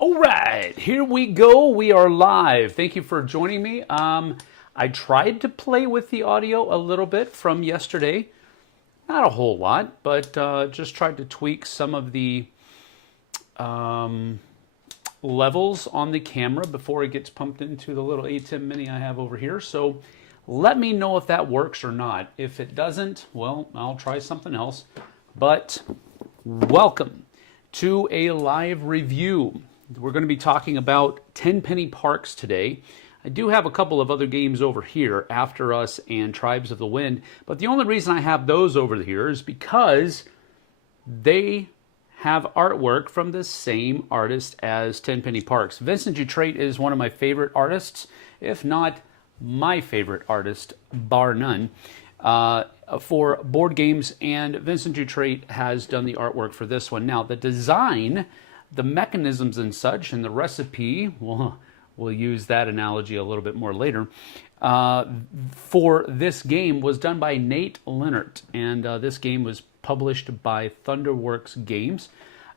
All right, here we go. We are live. Thank you for joining me. I tried to play with the audio a little bit from yesterday. Not a whole lot, but just tried to tweak some of the levels on the camera before it gets pumped into the little ATEM Mini I have over here. So let me know if that works or not. If it doesn't, well, I'll try something else. But welcome to a live review. We're going to be talking about Tenpenny Parks today. I do have a couple of other games over here, After Us and Tribes of the Wind, but the only reason I have those over here is because they have artwork from the same artist as Tenpenny Parks. Vincent Dutrait is one of my favorite artists, if not my favorite artist, bar none, for board games, and Vincent Dutrait has done the artwork for this one. Now, the design, the mechanisms and such, and the recipe, we'll use that analogy a little bit more later, for this game was done by Nate Leonard, and this game was published by Thunderworks Games.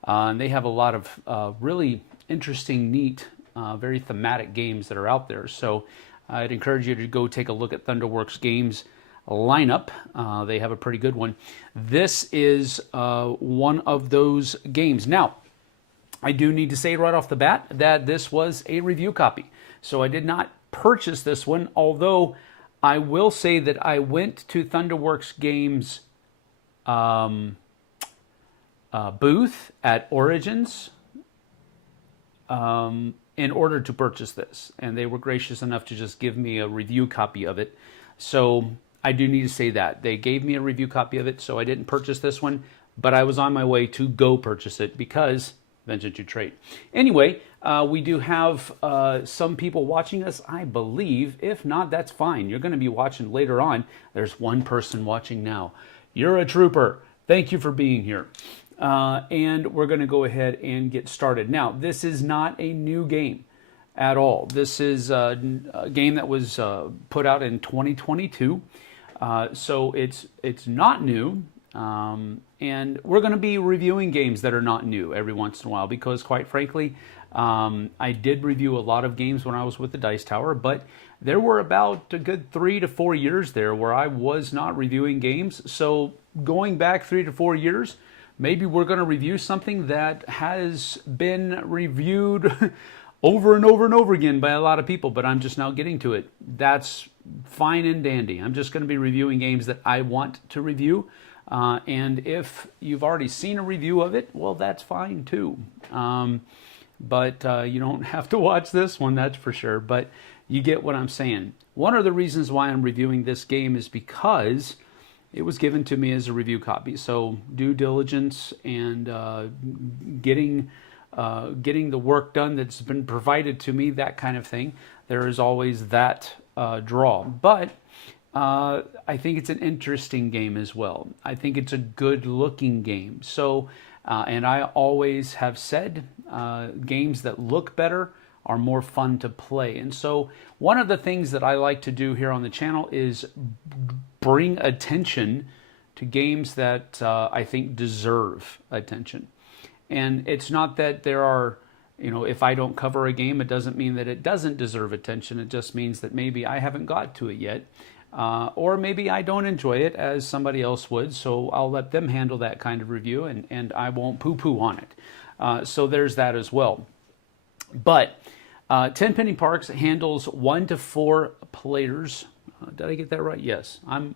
And they have a lot of really interesting, neat, very thematic games that are out there. So I'd encourage you to go take a look at Thunderworks Games lineup. They have a pretty good one. This is one of those games. Now, I do need to say right off the bat that this was a review copy. So I did not purchase this one, although I will say that I went to Thunderworks Games booth at Origins in order to purchase this. And they were gracious enough to just give me a review copy of it. So I do need to say that. They gave me a review copy of it, so I didn't purchase this one, but I was on my way to go purchase it because Vincent Dutrait. Anyway, we do have some people watching us, I believe. If not, that's fine. You're going to be watching later on. There's one person watching now. You're a trooper. Thank you for being here. And we're going to go ahead and get started. Now, this is not a new game at all. This is a game that was put out in 2022. So it's not new. And we're going to be reviewing games that are not new every once in a while because, quite frankly, I did review a lot of games when I was with the Dice Tower, but there were about a good 3 to 4 years there where I was not reviewing games. So going back 3 to 4 years, maybe we're going to review something that has been reviewed over and over and over again by a lot of people, but I'm just now getting to it. That's fine and dandy. I'm just going to be reviewing games that I want to review. And if you've already seen a review of it, well, that's fine too. But you don't have to watch this one, that's for sure. But you get what I'm saying. One of the reasons why I'm reviewing this game is because it was given to me as a review copy. So due diligence and getting the work done that's been provided to me, that kind of thing, there is always that draw. But I think it's an interesting game as well. I think it's a good looking game. So, and I always have said games that look better are more fun to play. And so one of the things that I like to do here on the channel is bring attention to games that I think deserve attention. And it's not that there are, if I don't cover a game, it doesn't mean that it doesn't deserve attention. It just means that maybe I haven't got to it yet. Or maybe I don't enjoy it as somebody else would, so I'll let them handle that kind of review, and I won't poo-poo on it. So there's that as well. But Tenpenny Parks handles 1 to 4 players. Did I get that right? Yes. I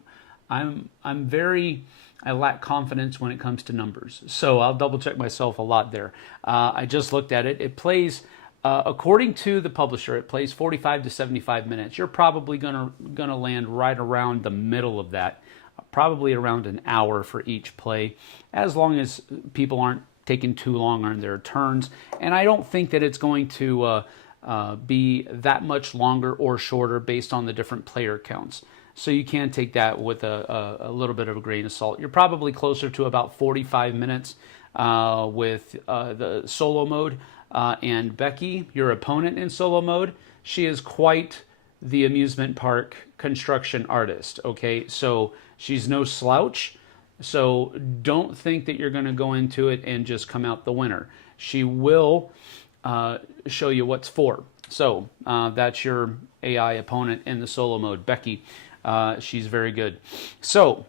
lack confidence when it comes to numbers, so I'll double check myself a lot there. I just looked at it. It plays. According to the publisher, it plays 45 to 75 minutes. You're probably gonna land right around the middle of that, probably around an hour for each play, as long as people aren't taking too long on their turns. And I don't think that it's going to be that much longer or shorter based on the different player counts. So you can take that with a little bit of a grain of salt. You're probably closer to about 45 minutes with the solo mode. And Becky, your opponent in solo mode, she is quite the amusement park construction artist, okay? So she's no slouch. So don't think that you're going to go into it and just come out the winner. She will show you what's for. So that's your AI opponent in the solo mode, Becky. She's very good. So,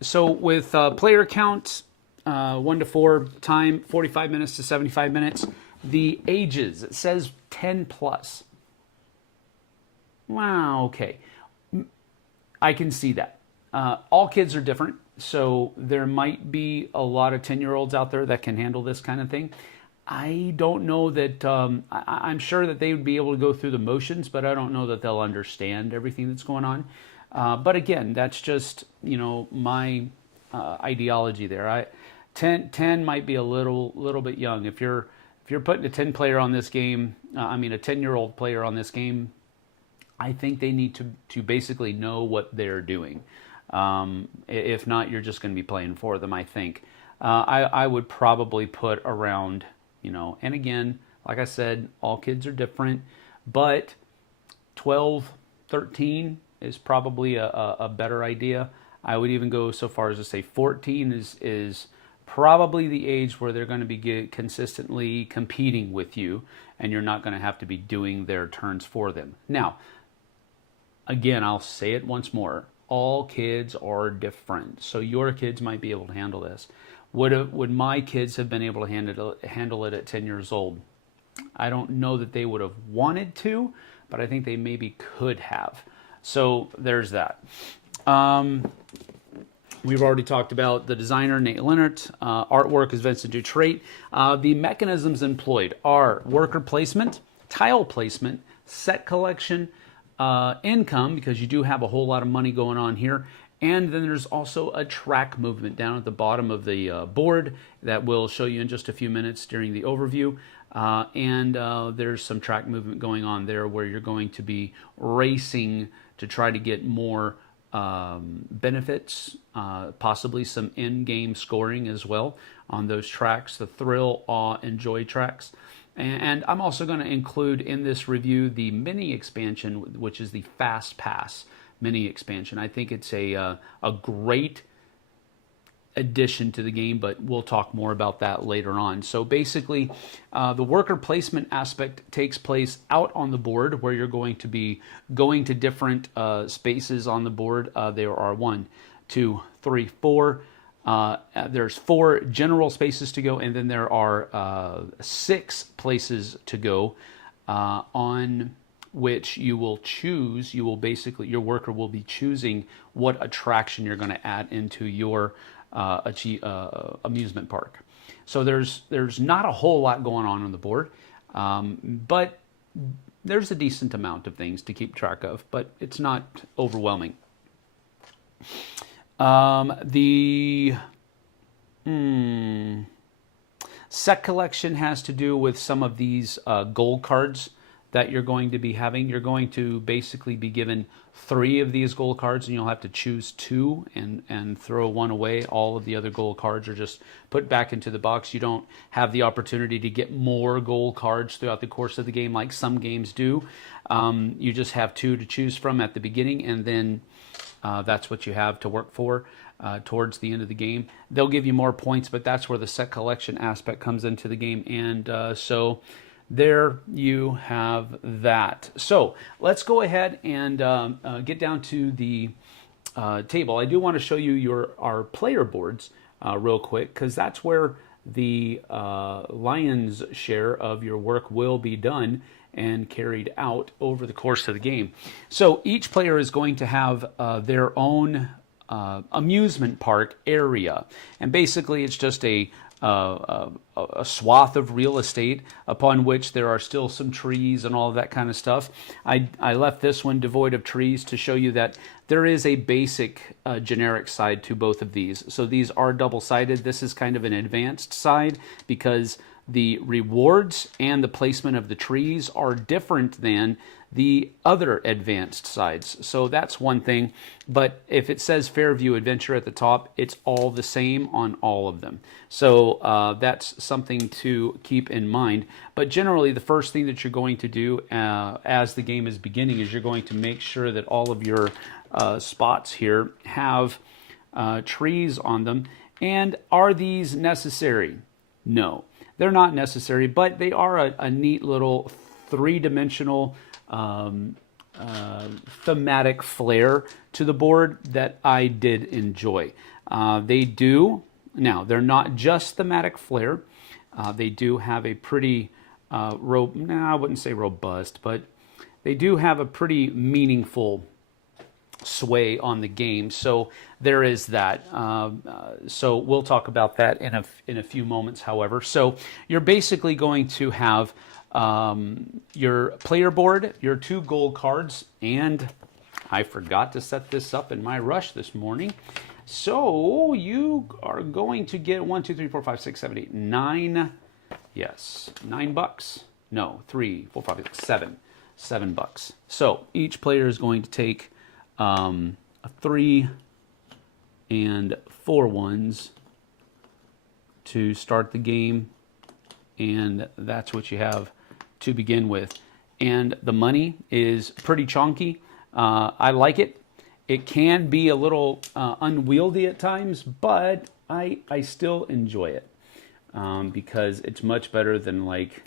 with player count, 1 to 4, time 45 minutes to 75 minutes. The ages, it says 10 plus. Wow, okay. I can see that. All kids are different, so there might be a lot of 10-year-olds out there that can handle this kind of thing. I don't know that, I'm sure that they would be able to go through the motions, but I don't know that they'll understand everything that's going on. But again, that's just, my ideology there. 10 might be a little bit young. If you're putting a 10 player on this game, a 10-year-old player on this game, I think they need to basically know what they're doing. If not, you're just going to be playing for them, I think. I would probably put around, and again, like I said, all kids are different, but 12, 13 is probably a better idea. I would even go so far as to say 14 is probably the age where they're going to be consistently competing with you, and you're not going to have to be doing their turns for them. Now, again, I'll say it once more. All kids are different, so your kids might be able to handle this. Would my kids have been able to handle it at 10 years old? I don't know that they would have wanted to, but I think they maybe could have. So there's that. We've already talked about the designer, Nate Leonard. Artwork is Vincent Dutrait. The mechanisms employed are worker placement, tile placement, set collection, income, because you do have a whole lot of money going on here. And then there's also a track movement down at the bottom of the board that we'll show you in just a few minutes during the overview. There's some track movement going on there where you're going to be racing to try to get more benefits, possibly some in-game scoring as well on those tracks, the thrill, awe, and joy tracks. And I'm also going to include in this review the mini expansion, which is the Fast Pass mini expansion. I think it's a great addition to the game, but we'll talk more about that later on. So basically, the worker placement aspect takes place out on the board where you're going to be going to different spaces on the board. There are 1, 2, 3, 4. There's 4 general spaces to go, and then there are 6 places to go on which you will choose. You will basically, your worker will be choosing what attraction you're going to add into your amusement park. So there's not a whole lot going on the board, but there's a decent amount of things to keep track of, but it's not overwhelming. The set collection has to do with some of these gold cards that you're going to be having. You're going to basically be given 3 of these gold cards, and you'll have to choose 2 and throw 1 away. All of the other gold cards are just put back into the box. You don't have the opportunity to get more gold cards throughout the course of the game like some games do. You just have 2 to choose from at the beginning, and then that's what you have to work for towards the end of the game. They'll give you more points, but that's where the set collection aspect comes into the game. And so there you have that. So let's go ahead and get down to the table. I do want to show you our player boards real quick, because that's where the lion's share of your work will be done and carried out over the course of the game. So each player is going to have their own amusement park area, and basically it's just a swath of real estate upon which there are still some trees and all of that kind of stuff. I left this one devoid of trees to show you that there is a basic generic side to both of these. So these are double-sided. This is kind of an advanced side because the rewards and the placement of the trees are different than the other advanced sides. So that's one thing. But if it says Fairview Adventure at the top, it's all the same on all of them. So that's something to keep in mind. But generally, the first thing that you're going to do as the game is beginning is you're going to make sure that all of your spots here have trees on them. And are these necessary? No. They're not necessary, but they are a neat little three-dimensional thematic flair to the board that I did enjoy. They're not just thematic flair. They do have a pretty, I wouldn't say robust, but they do have a pretty meaningful sway on the game. So there is that. So we'll talk about that in a few moments, however. So you're basically going to have your player board, your 2 gold cards, and I forgot to set this up in my rush this morning. So you are going to get 1, 2, 3, 4, 5, 6, 7, 8, 9. Yes, $9. No, 3, 4, 5, 6, 7. $7. So each player is going to take a 3 and 4 ones to start the game, and that's what you have to begin with. And the money is pretty chunky. I like it. It can be a little unwieldy at times, but I still enjoy it because it's much better than, like,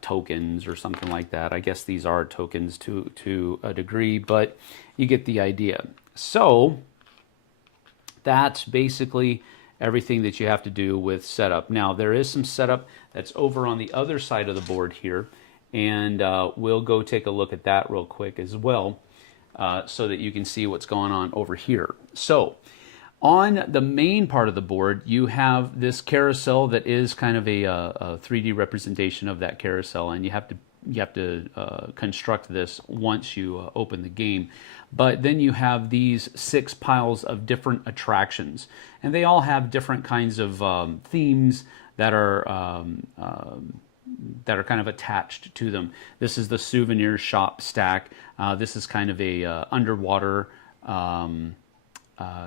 tokens or something like that. I guess these are tokens to a degree, but you get the idea. So that's basically everything that you have to do with setup. Now, there is some setup that's over on the other side of the board here, and we'll go take a look at that real quick as well, so that you can see what's going on over here. So on the main part of the board, you have this carousel that is kind of a 3D representation of that carousel, and you have to construct this once you open the game. But then you have these 6 piles of different attractions, and they all have different kinds of themes that are kind of attached to them. This is the souvenir shop stack. This is kind of a underwater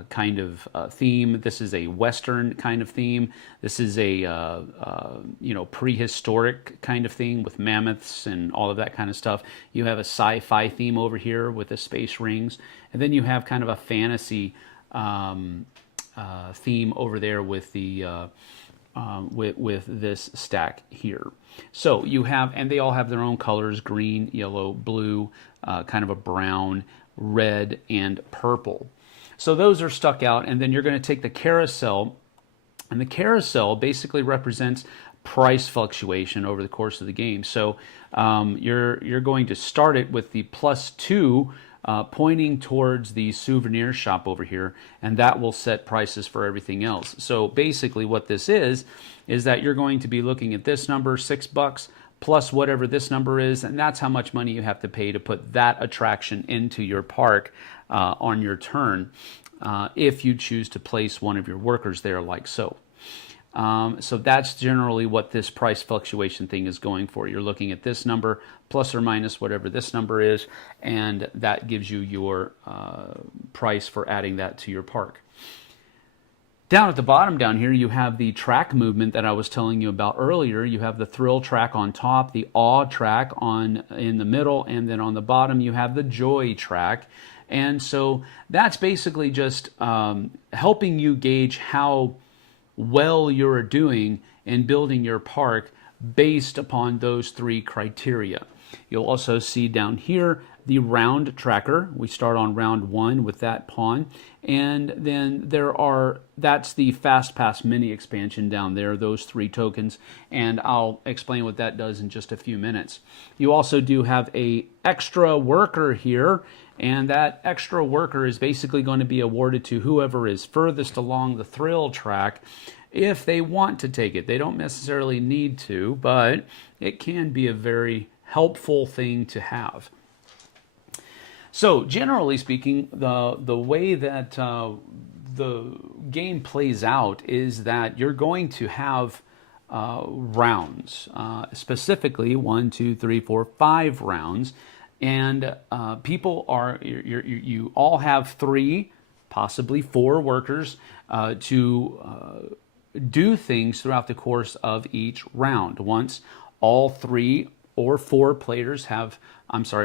kind of theme. This is a Western kind of theme. This is a prehistoric kind of thing with mammoths and all of that kind of stuff. You have a sci-fi theme over here with the space rings, and then you have kind of a fantasy theme over there with the with this stack here. So you have, and they all have their own colors: green, yellow, blue, kind of a brown, red, and purple. So those are stuck out, and then you're going to take the carousel, and the carousel basically represents price fluctuation over the course of the game. So you're going to start it with the +2 pointing towards the souvenir shop over here, and that will set prices for everything else. So basically what this is that you're going to be looking at this number, $6, plus whatever this number is, and that's how much money you have to pay to put that attraction into your park on your turn, if you choose to place one of your workers there like so. So that's generally what this price fluctuation thing is going for. You're looking at this number plus or minus whatever this number is, and that gives you your price for adding that to your park. Down at the bottom down here, you have the track movement that I was telling you about earlier. You have the thrill track on top, the awe track in the middle, and then on the bottom you have the joy track. And so that's basically just helping you gauge how well you're doing in building your park based upon those 3 criteria. You'll also see down here the round tracker. We start on round 1 with that pawn, and then that's the Fast Pass mini expansion down there, those 3 tokens, and I'll explain what that does in just a few minutes. You also do have a extra worker here, and that extra worker is basically going to be awarded to whoever is furthest along the thrill track if they want to take it. They don't necessarily need to, but it can be a very helpful thing to have. So generally speaking, the way that the game plays out is that you're going to have rounds, specifically 1, 2, 3, 4, 5 rounds, and you all have 3, possibly 4 workers to do things throughout the course of each round. Once all 3 or 4 players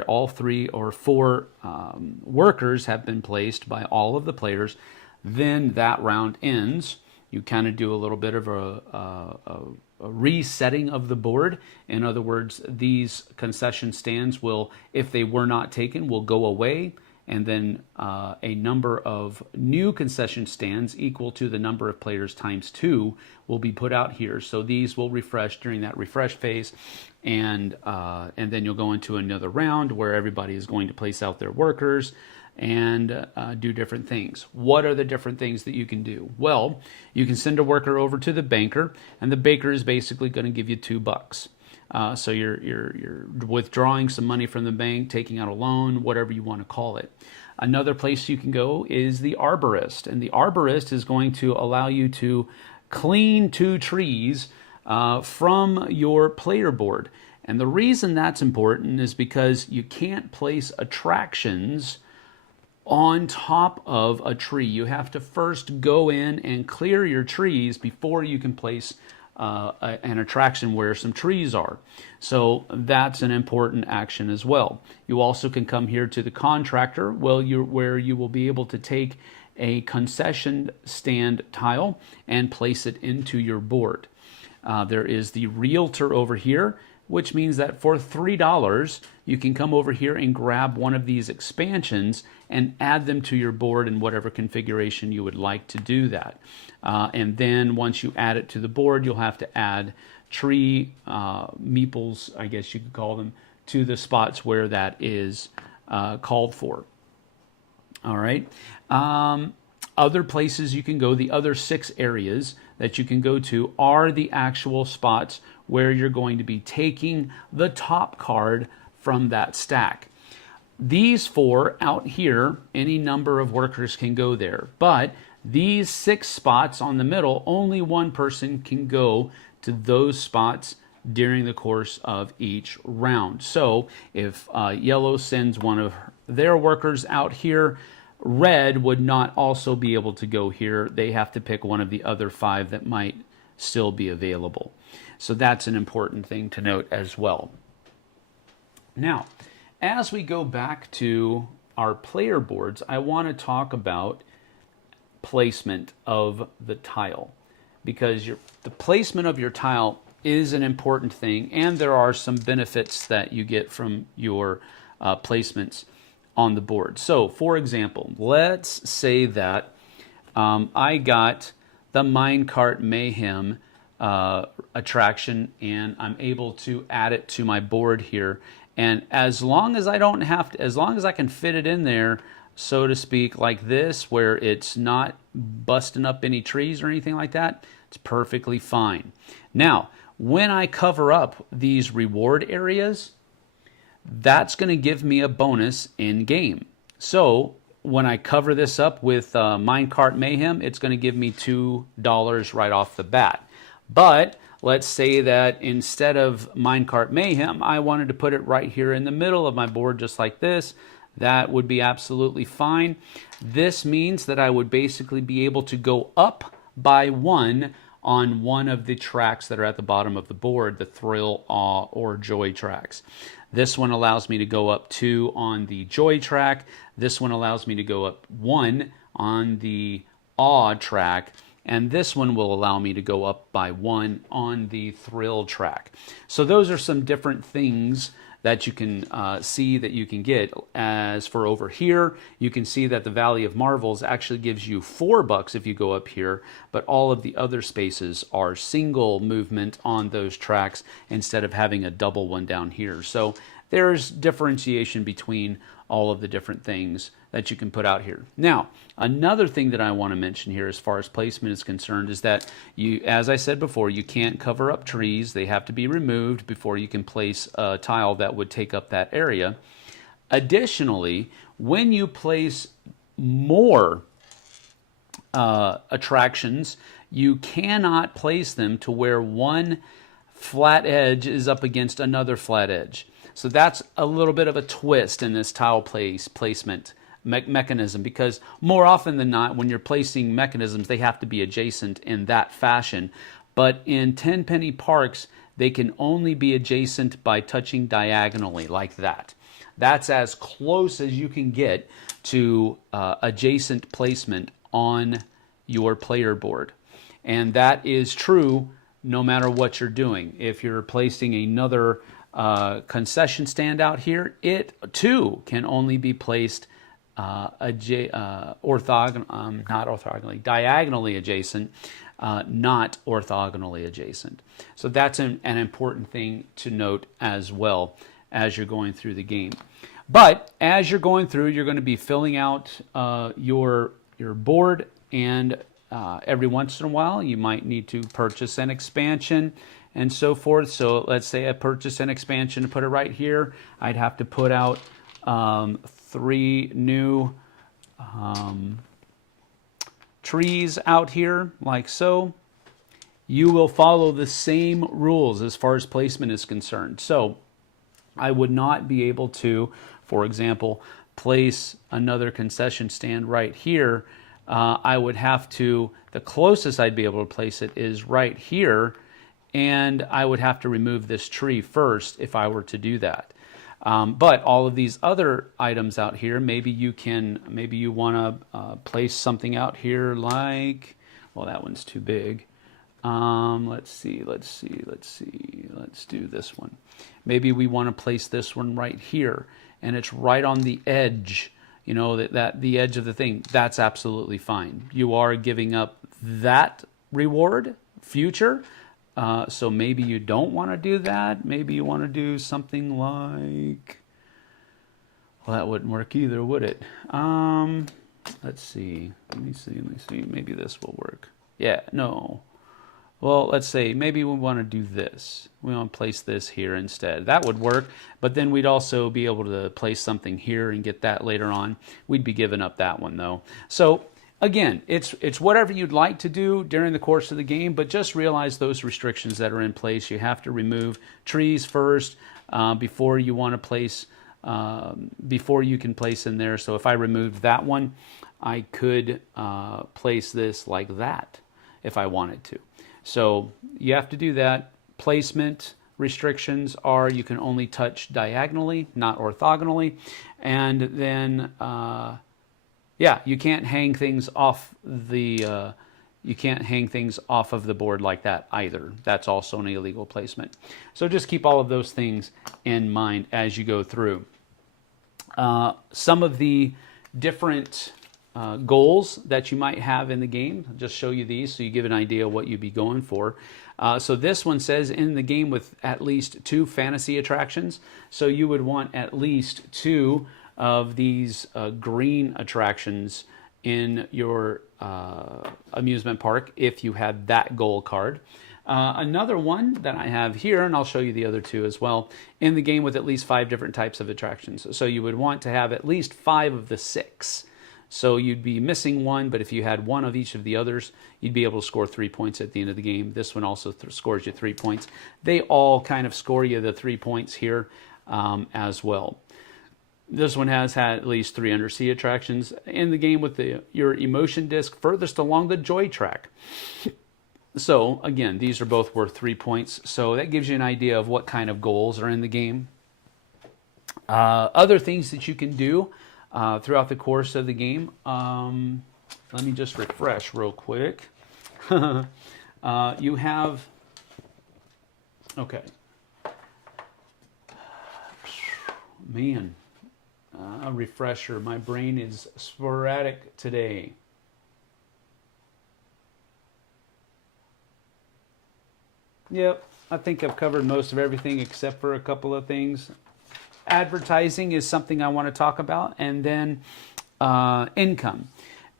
all 3 or 4 workers have been placed by all of the players, then that round ends, you kind of do a little bit of a resetting of the board. In other words, these concession stands will, if they were not taken, will go away, and then a number of new concession stands equal to the number of players times 2 will be put out here. So these will refresh during that refresh phase, and then you'll go into another round where everybody is going to place out their workers and do different things. What are the different things that you can do? Well, you can send a worker over to the banker, and the banker is basically going to give you $2. So you're withdrawing some money from the bank, taking out a loan, whatever you want to call it. Another place you can go is the arborist, and the arborist is going to allow you to clean 2 trees from your player board. And the reason that's important is because you can't place attractions on top of a tree. You have to first go in and clear your trees before you can place an attraction where some trees are. So that's an important action as well. You also can come here to the contractor, where you will be able to take a concession stand tile and place it into your board. There is the realtor over here, which means that for $3 you can come over here and grab one of these expansions and add them to your board in whatever configuration you would like to do that. And then once you add it to the board, you'll have to add tree meeples, I guess you could call them, to the spots where that is called for. All right. Other places you can go, the other 6 areas that you can go to are the actual spots where you're going to be taking the top card from that stack. These 4 out here, any number of workers can go there, but these 6 spots on the middle, only one person can go to those spots during the course of each round. So if yellow sends one of their workers out here, red would not also be able to go here. They have to pick one of the other 5 that might still be available. So that's an important thing to note as well. Now, as we go back to our player boards, I want to talk about placement of the tile, because the placement of your tile is an important thing, and there are some benefits that you get from your placements on the board. So, for example, let's say that I got the Minecart Mayhem attraction, and I'm able to add it to my board here. And as long as I don't have to, as long as I can fit it in there, so to speak, like this, where it's not busting up any trees or anything like that, it's perfectly fine. Now, when I cover up these reward areas, that's going to give me a bonus in game. So when I cover this up with Minecart Mayhem, it's going to give me $2 right off the bat. But let's say that instead of Minecart Mayhem, I wanted to put it right here in the middle of my board just like this. That would be absolutely fine. This means that I would basically be able to go up by 1 on one of the tracks that are at the bottom of the board, the Thrill, Awe, or Joy tracks. This one allows me to go up 2 on the Joy track. This one allows me to go up 1 on the Awe track. And this one will allow me to go up by 1 on the Thrill track. So those are some different things that you can see that you can get. As for over here, you can see that the Valley of Marvels actually gives you $4 if you go up here, but all of the other spaces are single movement on those tracks instead of having a double one down here. So there's differentiation between all of the different things that you can put out here. Now, another thing that I want to mention here as far as placement is concerned is that you, as I said before, you can't cover up trees. They have to be removed before you can place a tile that would take up that area. Additionally, when you place more attractions, you cannot place them to where one flat edge is up against another flat edge. So that's a little bit of a twist in this tile placement mechanism, because more often than not, when you're placing mechanisms, they have to be adjacent in that fashion. But in Tenpenny Parks, they can only be adjacent by touching diagonally like that. That's as close as you can get to adjacent placement on your player board. And that is true no matter what you're doing. If you're placing another concession stand out here, it too can only be placed diagonally adjacent, not orthogonally adjacent. So that's an important thing to note as well as you're going through the game. But as you're going through, you're going to be filling out your board, and every once in a while you might need to purchase an expansion and so forth. So let's say I purchase an expansion to put it right here. I'd have to put out 3 new trees out here, like so. You will follow the same rules as far as placement is concerned. So I would not be able to, for example, place another concession stand right here. I would have to, the closest I'd be able to place it is right here, and I would have to remove this tree first if I were to do that. But all of these other items out here, maybe you want to place something out here like, well, that one's too big. Let's do this one. Maybe we want to place this one right here, and it's right on the edge, you know, that the edge of the thing. That's absolutely fine. You are giving up that reward future. So maybe you don't want to do that. Maybe you want to do something like, well, that wouldn't work either, would it? Let's see. Let me see. Maybe this will work. Yeah, no. Well, let's say maybe we want to do this. We want to place this here instead. That would work, but then we'd also be able to place something here and get that later on. We'd be giving up that one though. So again, it's whatever you'd like to do during the course of the game, but just realize those restrictions that are in place. You have to remove trees first before you want to place, before you can place in there. So if I removed that one, I could place this like that if I wanted to. So you have to do that. Placement restrictions are you can only touch diagonally, not orthogonally. And then, yeah, you can't hang things off the of the board like that either. That's also an illegal placement. So just keep all of those things in mind as you go through. Some of the different goals that you might have in the game. I'll just show you these so you give an idea of what you'd be going for. So this one says in the game with at least 2 fantasy attractions. So you would want at least 2 of these green attractions in your amusement park if you had that goal card. Another one that I have here, and I'll show you the other 2 as well, in the game with at least 5 different types of attractions. So you would want to have at least 5 of the 6. So you'd be missing one, but if you had 1 of each of the others, you'd be able to score 3 points at the end of the game. This one also scores you 3 points. They all kind of score you the 3 points here as well. This one has had at least 3 undersea attractions in the game with your emotion disc furthest along the joy track. So again, these are both worth 3 points. So that gives you an idea of what kind of goals are in the game. Other things that you can do throughout the course of the game. Let me just refresh real quick. You have, okay. Man, a refresher. My brain is sporadic today. Yep, I think I've covered most of everything except for a couple of things. Advertising is something I want to talk about, and then income.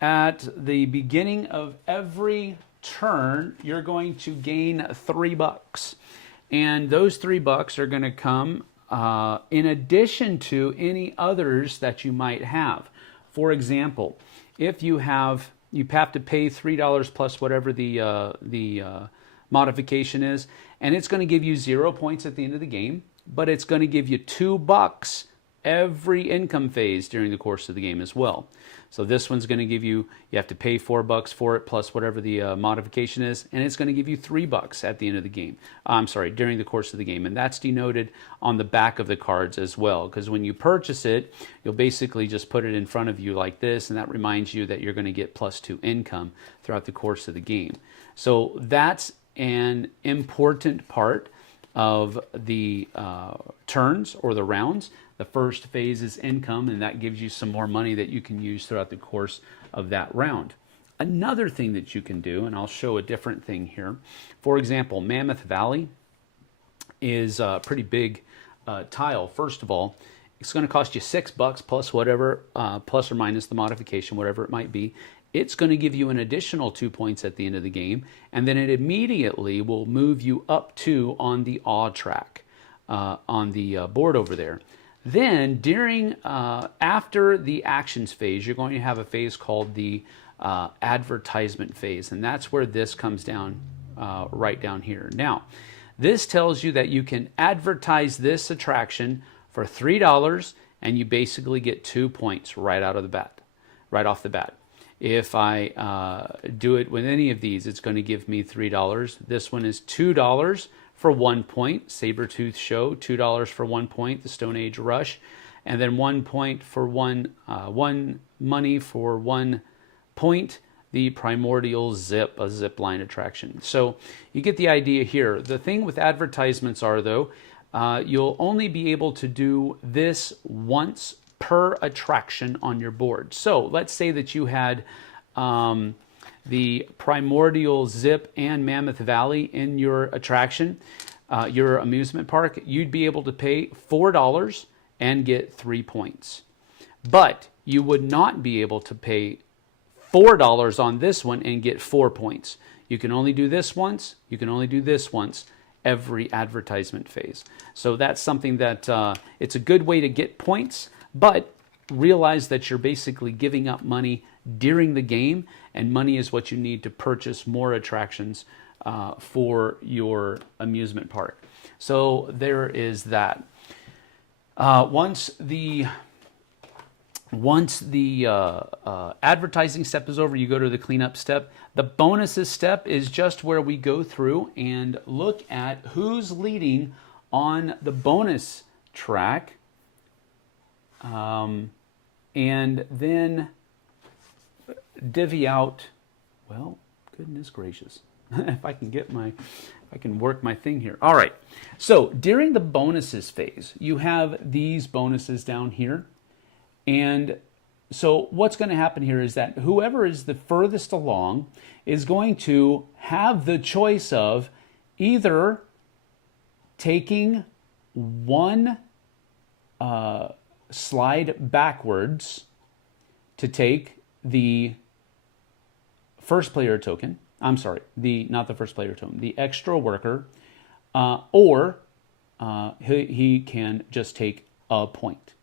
At the beginning of every turn, you're going to gain $3, and those $3 are going to come in addition to any others that you might have. For example, if you have to pay $3 plus whatever the modification is, and it's going to give you 0 points at the end of the game. But it's going to give you $2 every income phase during the course of the game as well. So this one's going to give you, you have to pay $4 for it plus whatever the modification is, and it's going to give you $3 at the end of the game. I'm sorry, during the course of the game, and that's denoted on the back of the cards as well, because when you purchase it, you'll basically just put it in front of you like this, and that reminds you that you're going to get +2 income throughout the course of the game. So that's an important part of the turns or the rounds. The first phase is income, and that gives you some more money that you can use throughout the course of that round. Another thing that you can do, and I'll show a different thing here. For example, Mammoth Valley is a pretty big tile. First of all, it's going to cost you $6 plus whatever, plus or minus the modification, whatever it might be. It's going to give you an additional 2 points at the end of the game, and then it immediately will move you up 2 on the awe track on the board over there. Then during, after the actions phase, you're going to have a phase called the advertisement phase, and that's where this comes down, right down here. Now, this tells you that you can advertise this attraction for $3, and you basically get 2 points right out of the bat, right off the bat. If I do it with any of these, it's going to give me $3. This one is $2 for 1 point, Sabertooth Show, $2 for 1 point, the Stone Age Rush, and then 1 point for one money for 1 point, the Primordial Zip, a zip line attraction. So you get the idea here. The thing with advertisements are, though, you'll only be able to do this once per attraction on your board. So let's say that you had the Primordial Zip and Mammoth Valley in your attraction, your amusement park. You'd be able to pay $4 and get 3 points. But you would not be able to pay $4 on this one and get 4 points. You can only do this once, you can only do this once every advertisement phase. So that's something that it's a good way to get points, but realize that you're basically giving up money during the game, and money is what you need to purchase more attractions for your amusement park. So there is that. Once the advertising step is over, you go to the cleanup step. The bonuses step is just where we go through and look at who's leading on the bonus track, and then divvy out, well, goodness gracious, if I can work my thing here. All right, so during the bonuses phase, you have these bonuses down here. And so what's going to happen here is that whoever is the furthest along is going to have the choice of either taking one slide backwards to take the first player token. I'm sorry, not the first player token, the extra worker, or he can just take a point.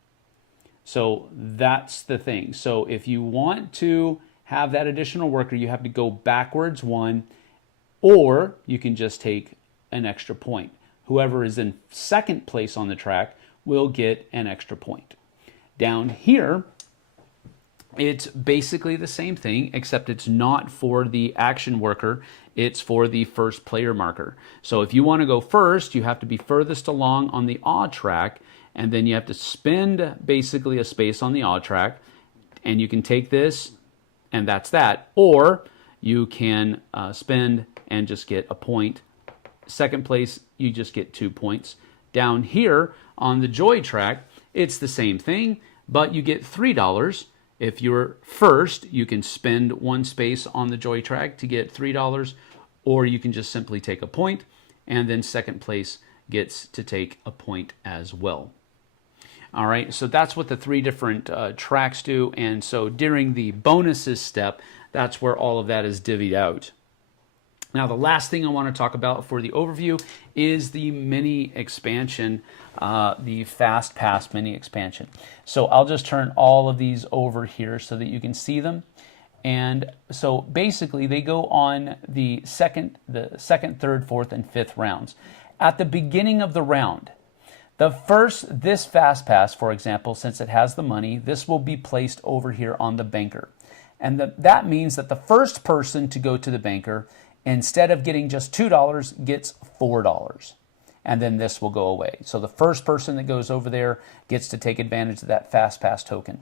So that's the thing. So if you want to have that additional worker, you have to go backwards one, or you can just take an extra point. Whoever is in second place on the track will get an extra point. Down here, it's basically the same thing, except it's not for the action worker, it's for the first player marker. So if you want to go first, you have to be furthest along on the awe track, and then you have to spend basically a space on the awe track, and you can take this, and that's that. Or you can spend and just get a point. Second place, you just get 2 points. Down here on the joy track, it's the same thing, but you get $3. If you're first, you can spend one space on the joy track to get $3, or you can just simply take a point, and then second place gets to take a point as well. All right, so that's what the 3 different tracks do, and so during the bonuses step, that's where all of that is divvied out. Now, the last thing I want to talk about for the overview is the mini expansion, the Fast Pass mini expansion. So I'll just turn all of these over here so that you can see them. And so basically, they go on the second, third, fourth, and fifth rounds. At the beginning of the round, This fast pass, for example, since it has the money, this will be placed over here on the banker. And that means that the first person to go to the banker, instead of getting just $2, gets $4. And then this will go away. So the first person that goes over there gets to take advantage of that fast pass token.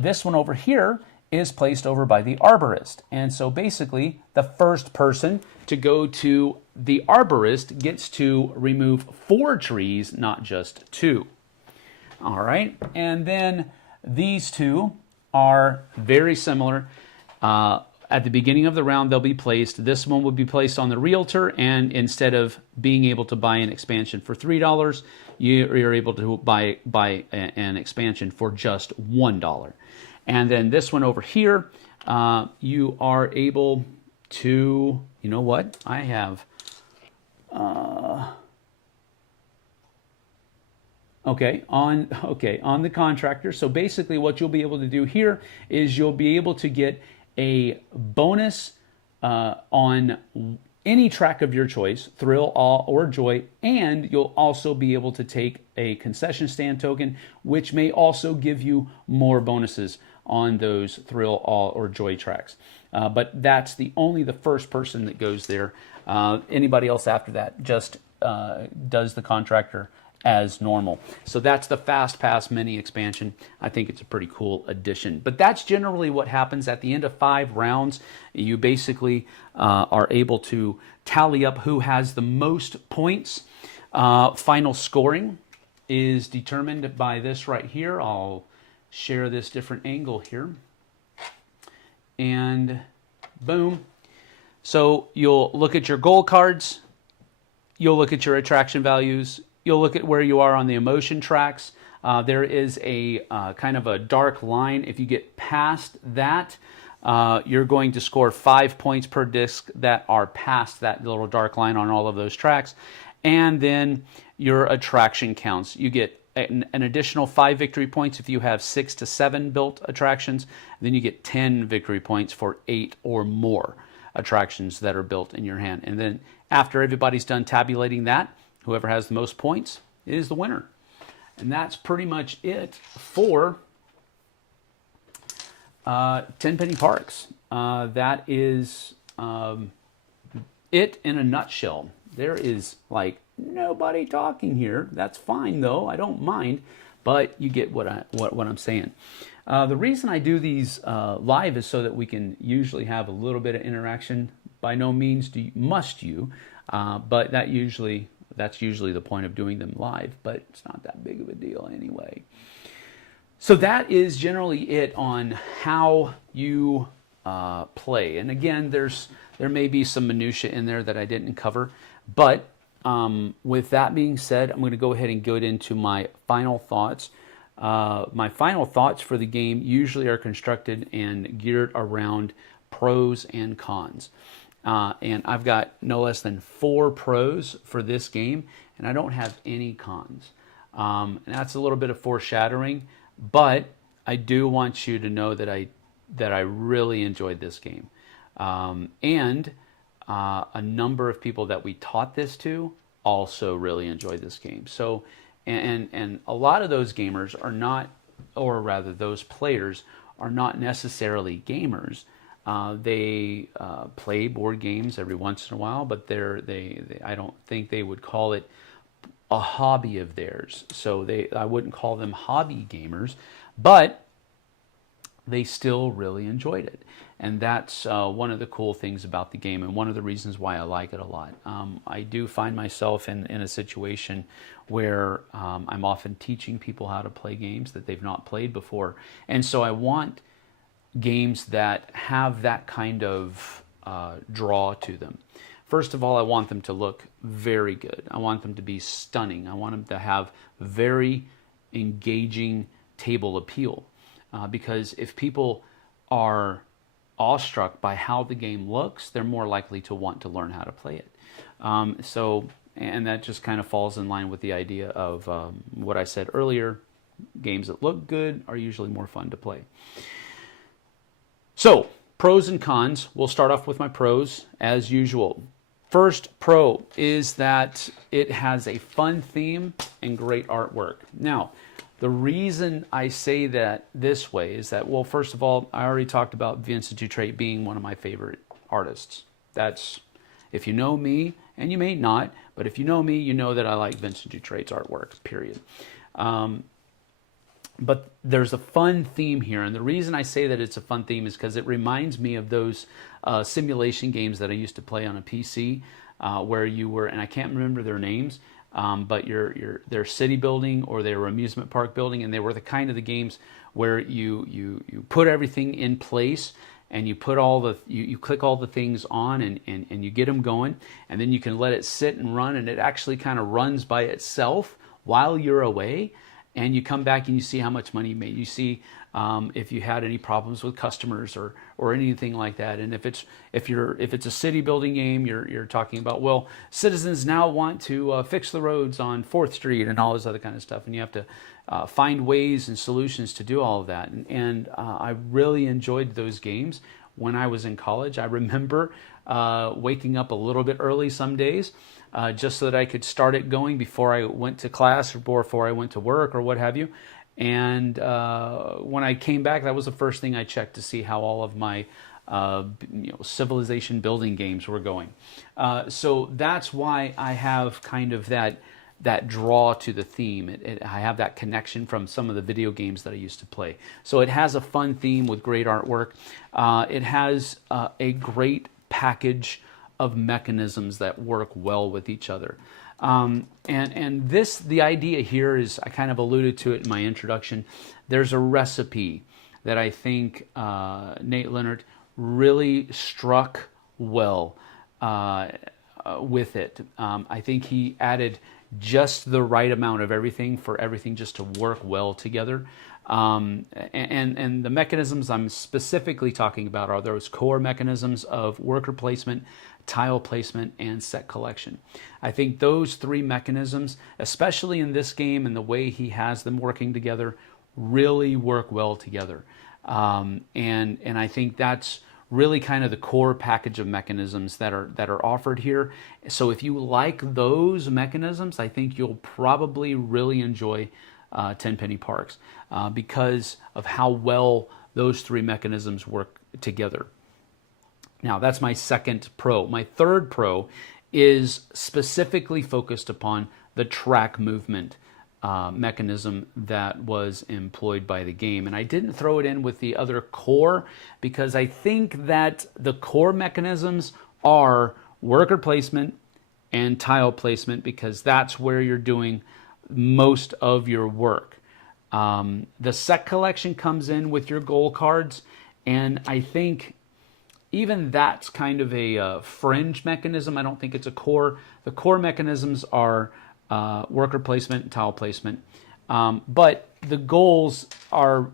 This one over here is placed over by the arborist. And so basically, the first person to go to the arborist gets to remove 4 trees, not just 2. All right, and then these two are very similar. At the beginning of the round, they'll be placed. This one will be placed on the realtor, and instead of being able to buy an expansion for $3, you're able to buy an expansion for just $1. And then this one over here, you are able to, you know what? I have, on the contractor. So basically what you'll be able to do here is you'll be able to get a bonus on any track of your choice, thrill, awe, or joy, and you'll also be able to take a concession stand token, which may also give you more bonuses on those thrill, awe, or joy tracks. But that's only the first person that goes there. Anybody else after that just does the contractor as normal. So that's the Fast Pass mini expansion. I think it's a pretty cool addition. But that's generally what happens at the end of 5 rounds. You basically are able to tally up who has the most points. Final scoring is determined by this right here. I'll share this different angle here. And boom. So you'll look at your goal cards. You'll look at your attraction values. You'll look at where you are on the emotion tracks. There is a kind of a dark line. If you get past that, you're going to score 5 points per disc that are past that little dark line on all of those tracks. And then your attraction counts. You get an additional 5 victory points if you have 6 to 7 built attractions. Then you get 10 victory points for 8 or more attractions that are built in your hand. And then after everybody's done tabulating that, whoever has the most points is the winner. And that's pretty much it for Tenpenny Parks. That is it in a nutshell. There is like nobody talking here. That's fine though. I don't mind, but you get what I'm saying. The reason I do these live is so that we can usually have a little bit of interaction. By no means must you, but that's usually the point of doing them live, but it's not that big of a deal anyway. So that is generally it on how you play. And again, there may be some minutia in there that I didn't cover, but with that being said, I'm going to go ahead and get into my final thoughts. My final thoughts for the game usually are constructed and geared around pros and cons. And I've got no less than 4 pros for this game, and I don't have any cons. And that's a little bit of foreshadowing, but I do want you to know that I really enjoyed this game. And a number of people that we taught this to also really enjoyed this game. So, and a lot of those gamers are not, or rather those players are not necessarily gamers. They play board games every once in a while, but I don't think they would call it a hobby of theirs. So I wouldn't call them hobby gamers, but they still really enjoyed it. And that's one of the cool things about the game, and one of the reasons why I like it a lot. I do find myself in a situation where I'm often teaching people how to play games that they've not played before. And so I want games that have that kind of draw to them. First of all, I want them to look very good. I want them to be stunning. I want them to have very engaging table appeal. Because if people are awestruck by how the game looks, they're more likely to want to learn how to play it. And that just kind of falls in line with the idea of what I said earlier. Games that look good are usually more fun to play. So, pros and cons. We'll start off with my pros, as usual. First pro is that it has a fun theme and great artwork. Now, the reason I say that this way is that, well, first of all, I already talked about Vincent Dutrait being one of my favorite artists. That's, if you know me, and you may not, but if you know me, you know that I like Vincent Dutrait's artwork, period. But there's a fun theme here, and the reason I say that it's a fun theme is because it reminds me of those simulation games that I used to play on a PC, where you were, and I can't remember their names, but they're city building or they were amusement park building, and they were the kind of the games where you put everything in place, and you put all the you click all the things on, and you get them going, and then you can let it sit and run, and it actually kind of runs by itself while you're away. And you come back and you see how much money you made. You see if you had any problems with customers or anything like that. And if it's a city building game, you're talking about, well, citizens now want to fix the roads on 4th Street and all this other kind of stuff. And you have to find ways and solutions to do all of that. And I really enjoyed those games when I was in college. I remember waking up a little bit early some days, just so that I could start it going before I went to class or before I went to work or what have you. And when I came back, that was the first thing I checked to see how all of my civilization building games were going. So that's why I have kind of that draw to the theme. I have that connection from some of the video games that I used to play. So it has a fun theme with great artwork. It has a great package of mechanisms that work well with each other. And the idea here is, I kind of alluded to it in my introduction, there's a recipe that I think Nate Leonard really struck well with it. I think he added just the right amount of everything for everything just to work well together. And the mechanisms I'm specifically talking about are those core mechanisms of worker placement, tile placement, and set collection. I think those three mechanisms, especially in this game and the way he has them working together, really work well together. And I think that's really kind of the core package of mechanisms that are offered here. So if you like those mechanisms, I think you'll probably really enjoy Tenpenny Parks because of how well those three mechanisms work together. Now, that's my second pro. My third pro is specifically focused upon the track movement mechanism that was employed by the game. And I didn't throw it in with the other core because I think that the core mechanisms are worker placement and tile placement, because that's where you're doing most of your work. The set collection comes in with your goal cards, and I think even that's kind of a fringe mechanism. I don't think it's a core. The core mechanisms are worker placement and tile placement, but the goals are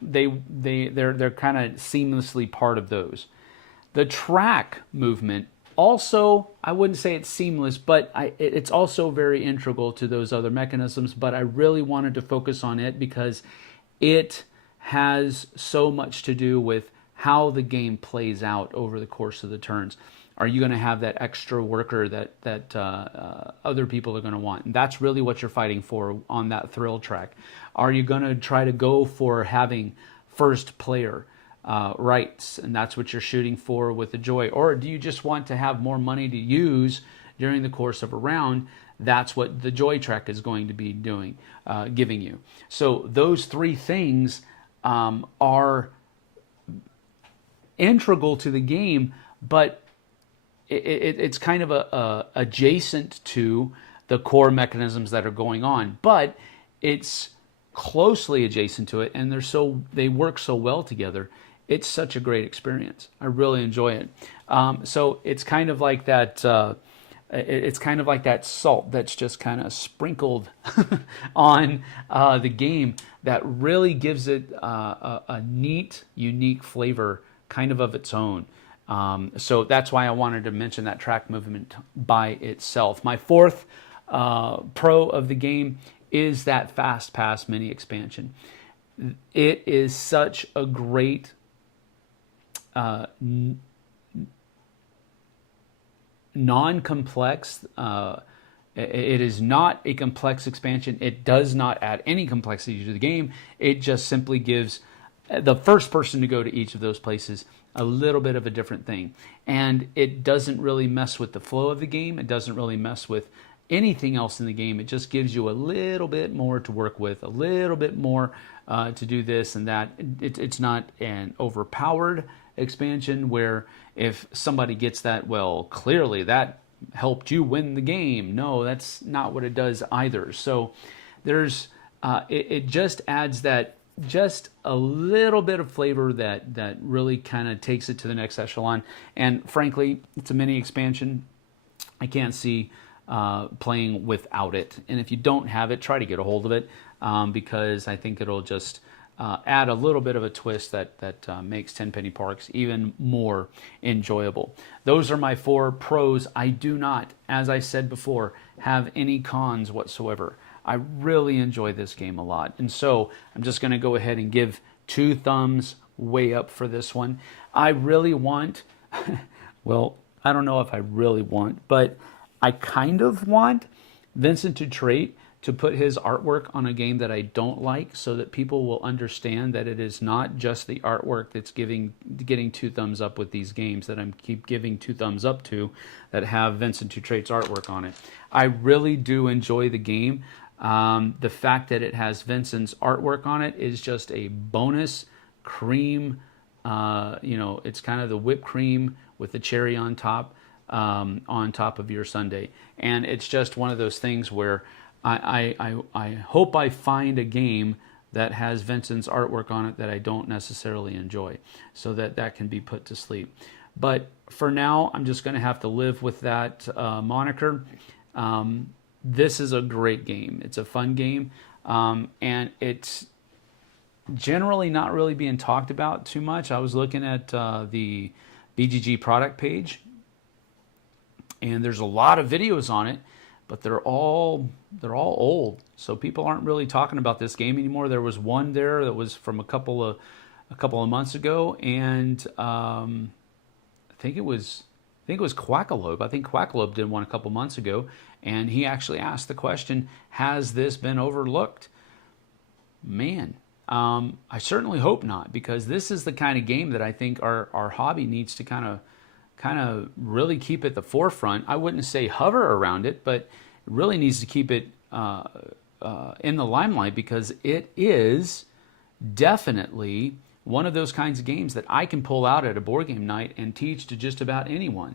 they're kind of seamlessly part of those. The track movement also, I wouldn't say it's seamless, but it's also very integral to those other mechanisms. But I really wanted to focus on it because it has so much to do with how the game plays out over the course of the turns. Are you going to have that extra worker that other people are going to want? And that's really what you're fighting for on that thrill track. Are you going to try to go for having first player rights, and that's what you're shooting for with the joy? Or do you just want to have more money to use during the course of a round? That's what the joy track is going to be doing, giving you. So those three things are integral to the game, but it's kind of adjacent to the core mechanisms that are going on, but it's closely adjacent to it, and they work so well together. It's such a great experience. I really enjoy it. So it's kind of like that. It's kind of like that salt that's just kind of sprinkled on the game that really gives it a neat, unique flavor, kind of its own. So that's why I wanted to mention that track movement by itself. My fourth pro of the game is that Fast Pass mini expansion. It is such a great non-complex. It is not a complex expansion. It does not add any complexity to the game. It just simply gives the first person to go to each of those places a little bit of a different thing. And it doesn't really mess with the flow of the game. It doesn't really mess with anything else in the game. It just gives you a little bit more to work with, a little bit more to do this and that. It's not an overpowered expansion where if somebody gets that, well, clearly that helped you win the game. No, that's not what it does either. So there's it just adds that just a little bit of flavor that really kind of takes it to the next echelon. And frankly, it's a mini expansion. I can't see playing without it. And if you don't have it, try to get a hold of it because I think it'll just add a little bit of a twist that makes Tenpenny Parks even more enjoyable. Those are my 4 pros. I do not, as I said before, have any cons whatsoever. I really enjoy this game a lot. And so I'm just going to go ahead and give 2 thumbs way up for this one. I really want, well, I don't know if I really want, but I kind of want Vincent Dutrait to put his artwork on a game that I don't like so that people will understand that it is not just the artwork that's getting 2 thumbs up with these games that I'm keep giving 2 thumbs up to that have Vincent Dutrait's artwork on it. I really do enjoy the game. The fact that it has Vincent's artwork on it is just a bonus cream. It's kind of the whipped cream with the cherry on top of your sundae. And it's just one of those things where I hope I find a game that has Vincent's artwork on it that I don't necessarily enjoy so that can be put to sleep. But for now, I'm just going to have to live with that moniker. This is a great game. It's a fun game, and it's generally not really being talked about too much. I was looking at the BGG product page, and there's a lot of videos on it, but they're all old, so people aren't really talking about this game anymore. There was one there that was from a couple of months ago, and I think it was Quackalope. I think Quackalope did one a couple months ago, and he actually asked the question, has this been overlooked? Man, I certainly hope not, because this is the kind of game that I think our hobby needs to kind of really keep at the forefront. I wouldn't say hover around it, but it really needs to keep it in the limelight, because it is definitely one of those kinds of games that I can pull out at a board game night and teach to just about anyone.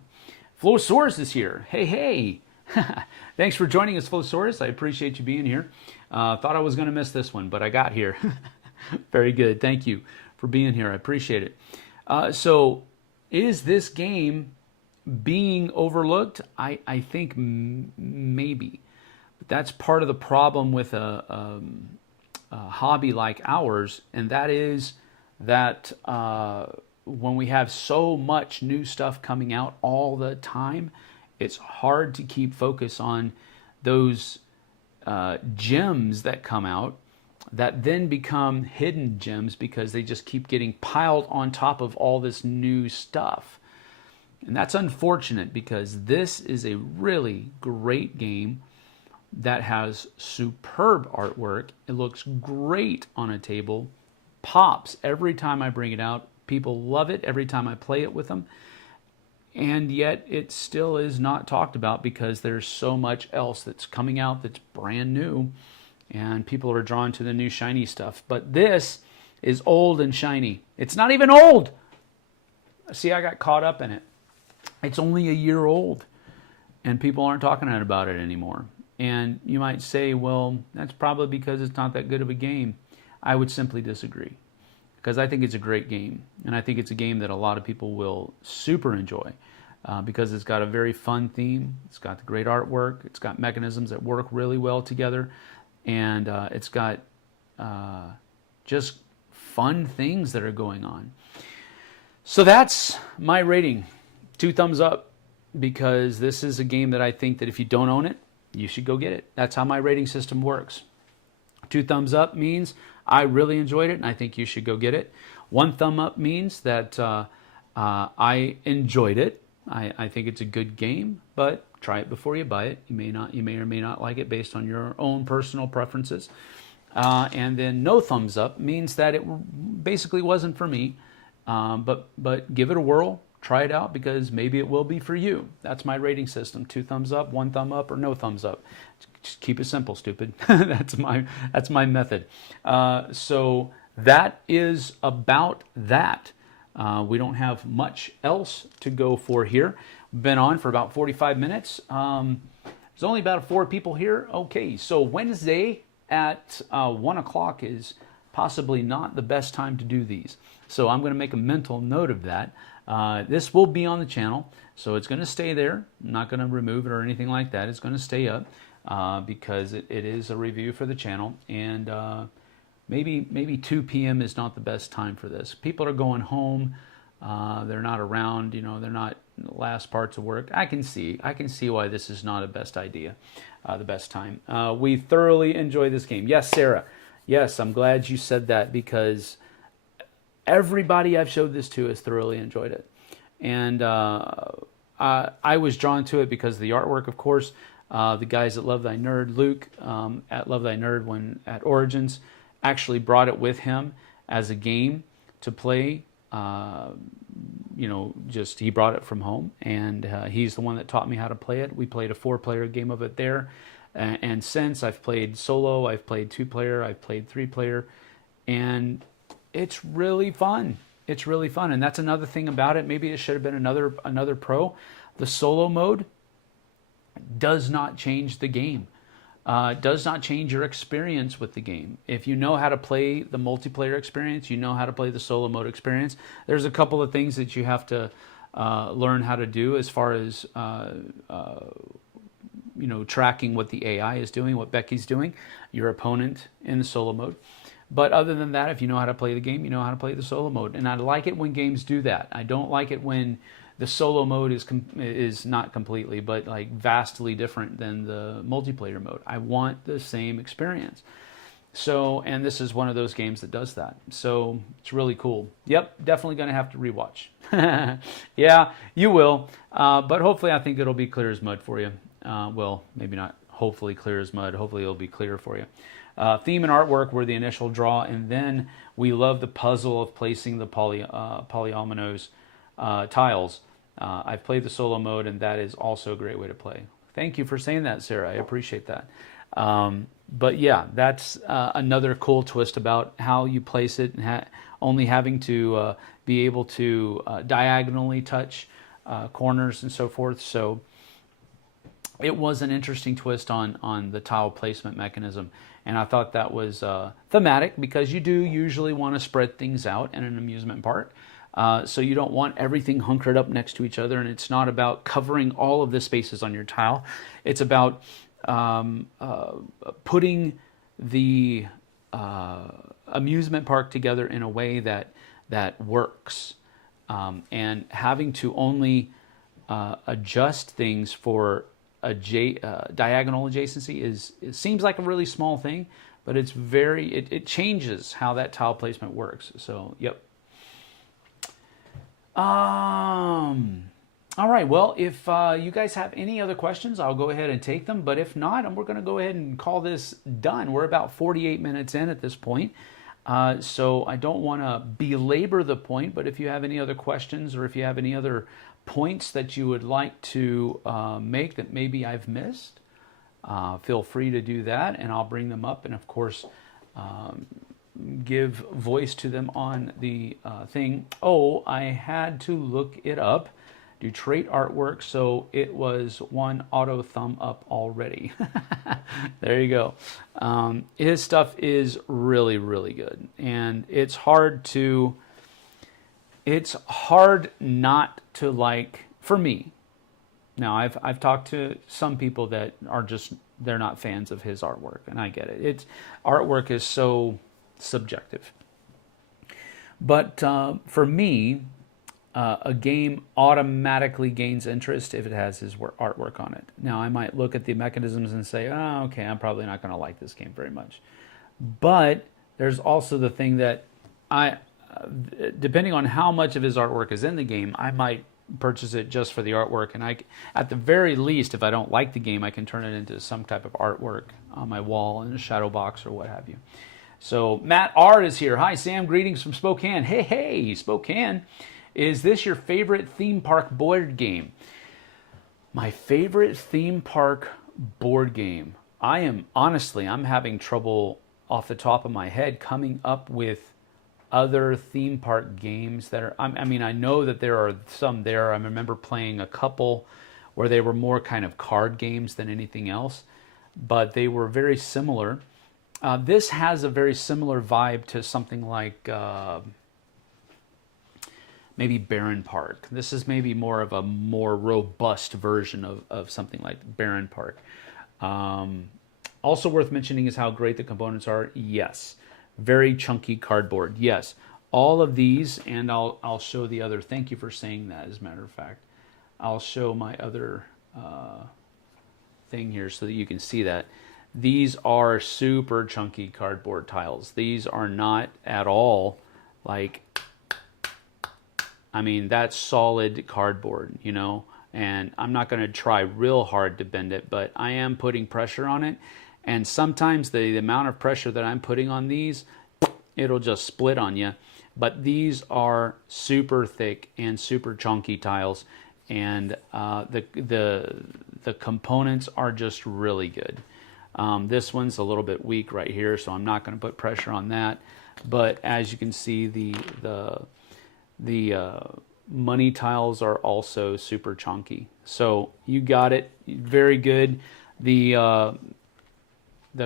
Flowsaurus is here. Hey. Thanks for joining us, Flowsaurus. I appreciate you being here. Thought I was going to miss this one, but I got here. Very good. Thank you for being here. I appreciate it. So is this game being overlooked? I think maybe. But that's part of the problem with a hobby like ours, and that is that when we have so much new stuff coming out all the time, it's hard to keep focus on those gems that come out that then become hidden gems because they just keep getting piled on top of all this new stuff. And that's unfortunate, because this is a really great game that has superb artwork. It looks great on a table, pops every time I bring it out. People love it every time I play it with them. And yet it still is not talked about because there's so much else that's coming out that's brand new, and people are drawn to the new shiny stuff. But this is old and shiny. It's not even old. See, I got caught up in it. It's only a year old, and people aren't talking about it anymore. And you might say, well, that's probably because it's not that good of a game. I would simply disagree, because I think it's a great game, and I think it's a game that a lot of people will super enjoy because it's got a very fun theme, it's got the great artwork, it's got mechanisms that work really well together, and it's got just fun things that are going on. So that's my rating. 2 thumbs up, because this is a game that I think that if you don't own it, you should go get it. That's how my rating system works. 2 thumbs up means I really enjoyed it and I think you should go get it. 1 thumb up means that I enjoyed it I think it's a good game, but try it before you buy it. You may or may not like it based on your own personal preferences. And then no thumbs up means that it basically wasn't for me. But give it a whirl, try it out, because maybe it will be for you. That's my rating system: 2 thumbs up, 1 thumb up, or no thumbs up. Just keep it simple, stupid. That's my method. So that is about that. We don't have much else to go for here. Been on for about 45 minutes. There's only about 4 people here. Okay, so Wednesday at 1 o'clock is possibly not the best time to do these. So I'm going to make a mental note of that. This will be on the channel, so it's going to stay there. I'm not going to remove it or anything like that. It's going to stay up because it is a review for the channel. And maybe 2 p.m. is not the best time for this. People are going home. They're not around. You know, they're not in the last parts of work. I can see why this is not a best idea, the best time. We thoroughly enjoy this game. Yes, Sarah. Yes, I'm glad you said that, because everybody I've showed this to has thoroughly enjoyed it. And I was drawn to it because of the artwork, of course. The guys at Love Thy Nerd, Luke at Love Thy Nerd, when at Origins, actually brought it with him as a game to play. You know, just he brought it from home, and he's the one that taught me how to play it. We played a 4-player game of it there. And since I've played solo, I've played 2-player, I've played 3-player, and it's really fun. It's really fun, and that's another thing about it. Maybe it should have been another pro. The solo mode does not change the game. Does not change your experience with the game. If you know how to play the multiplayer experience, you know how to play the solo mode experience. There's a couple of things that you have to learn how to do as far as you know, tracking what the AI is doing, what Becky's doing, your opponent in the solo mode. But other than that, if you know how to play the game, you know how to play the solo mode. And I like it when games do that. I don't like it when the solo mode is not completely, but like vastly different than the multiplayer mode. I want the same experience. So, and this is one of those games that does that. So it's really cool. Yep, definitely going to have to rewatch. Yeah, you will. But hopefully I think it'll be clear as mud for you. Well, maybe not hopefully clear as mud. Hopefully it'll be clear for you. Theme and artwork were the initial draw, and then we love the puzzle of placing the polyominoes tiles. I've played the solo mode, and that is also a great way to play. Thank you for saying that, Sarah. I appreciate that. But yeah, that's another cool twist about how you place it, and only having to be able to diagonally touch corners and so forth. So it was an interesting twist on the tile placement mechanism. And I thought that was thematic, because you do usually want to spread things out in an amusement park. So you don't want everything hunkered up next to each other, and it's not about covering all of the spaces on your tile. It's about putting the amusement park together in a way that works, and having to only adjust things for diagonal adjacency it seems like a really small thing, but it's it changes how that tile placement works. So yep. All right, well, if you guys have any other questions, I'll go ahead and take them. But if not, we're going to go ahead and call this done. We're about 48 minutes in at this point. So I don't want to belabor the point, but if you have any other questions, or if you have any other points that you would like to make that maybe I've missed, feel free to do that, and I'll bring them up, and of course give voice to them on the thing. Oh, I had to look it up. Do trait artwork, so it was one auto thumb up already. There you go. His stuff is really, really good, and it's hard not to like, for me. Now, I've talked to some people that are just, they're not fans of his artwork, and I get it. Artwork is so subjective. But for me, a game automatically gains interest if it has his artwork on it. Now, I might look at the mechanisms and say, oh, okay, I'm probably not going to like this game very much. But there's also the thing that depending on how much of his artwork is in the game, I might purchase it just for the artwork. And at the very least, if I don't like the game, I can turn it into some type of artwork on my wall in a shadow box or what have you. So Matt R is here. Hi Sam, greetings from Spokane. Hey, hey, Spokane. Is this your favorite theme park board game? My favorite theme park board game. I'm having trouble off the top of my head coming up with other theme park games that are, I mean, I know that there are some there. I remember playing a couple where they were more kind of card games than anything else, but they were very similar. This has a very similar vibe to something like maybe Barren Park. This is maybe more of a more robust version of something like Barren Park. Also worth mentioning is how great the components are. Yes. Very chunky cardboard. Yes. All of these, and I'll show the other. Thank you for saying that, as a matter of fact. I'll show my other thing here so that you can see that. These are super chunky cardboard tiles. These are not at all like, I mean, that's solid cardboard, you know, and I'm not going to try real hard to bend it, but I am putting pressure on it. And sometimes the amount of pressure that I'm putting on these, it'll just split on you. But these are super thick and super chunky tiles, and the components are just really good. This one's a little bit weak right here, so I'm not going to put pressure on that. But as you can see, the money tiles are also super chunky. So you got it, very good. The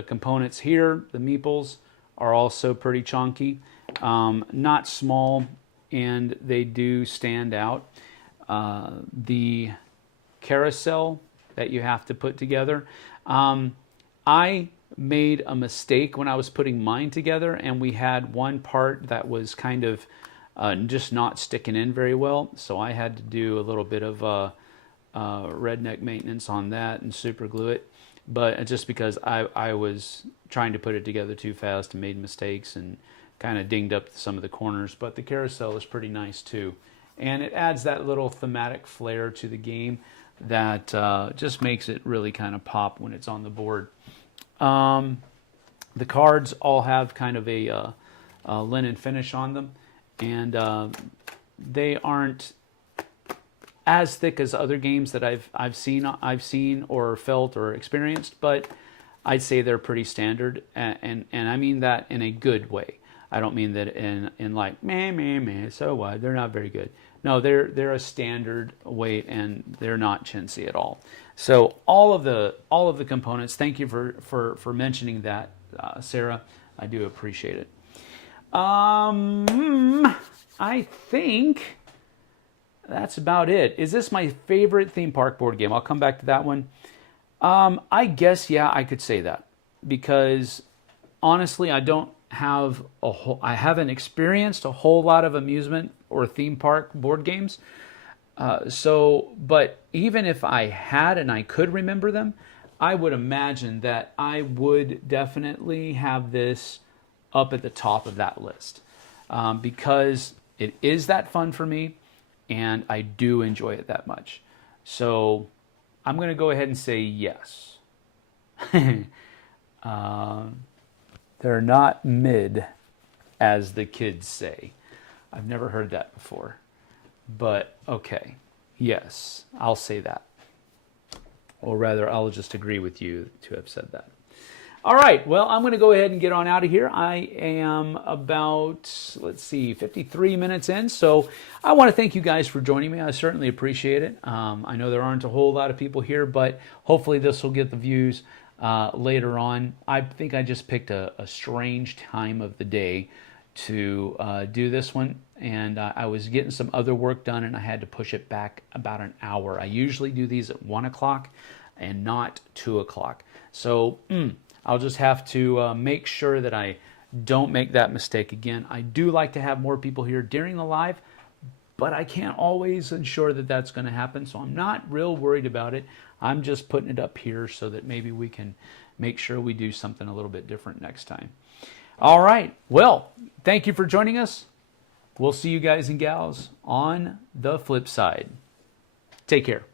components here, the meeples, are also pretty chunky. Not small, and they do stand out. The carousel that you have to put together. I made a mistake when I was putting mine together, and we had one part that was kind of just not sticking in very well. So I had to do a little bit of redneck maintenance on that and super glue it. But just because I was trying to put it together too fast and made mistakes and kind of dinged up some of the corners. But the carousel is pretty nice too. And it adds that little thematic flair to the game that just makes it really kind of pop when it's on the board. The cards all have kind of a linen finish on them. And they aren't as thick as other games that I've seen or felt or experienced, but I'd say they're pretty standard, and I mean that in a good way. I don't mean that in like meh, so what? They're not very good. No, they're a standard weight, and they're not chintzy at all. So all of the components. Thank you for mentioning that, Sarah. I do appreciate it. I think that's about it. Is this my favorite theme park board game? I'll come back to that one. I guess, yeah, I could say that, because honestly, I haven't experienced a whole lot of amusement or theme park board games. But even if I had and I could remember them, I would imagine that I would definitely have this up at the top of that list, because it is that fun for me, and I do enjoy it that much. So I'm going to go ahead and say yes. They're not mid, as the kids say. I've never heard that before. But okay, yes, I'll say that. Or rather, I'll just agree with you to have said that. All right, well, I'm going to go ahead and get on out of here. I am about, 53 minutes in. So I want to thank you guys for joining me. I certainly appreciate it. I know there aren't a whole lot of people here, but hopefully this will get the views later on. I think I just picked a strange time of the day to do this one. And I was getting some other work done, and I had to push it back about an hour. I usually do these at 1 o'clock and not 2 o'clock. So I'll just have to make sure that I don't make that mistake again. I do like to have more people here during the live, but I can't always ensure that that's going to happen. So I'm not real worried about it. I'm just putting it up here so that maybe we can make sure we do something a little bit different next time. All right. Well, thank you for joining us. We'll see you guys and gals on the flip side. Take care.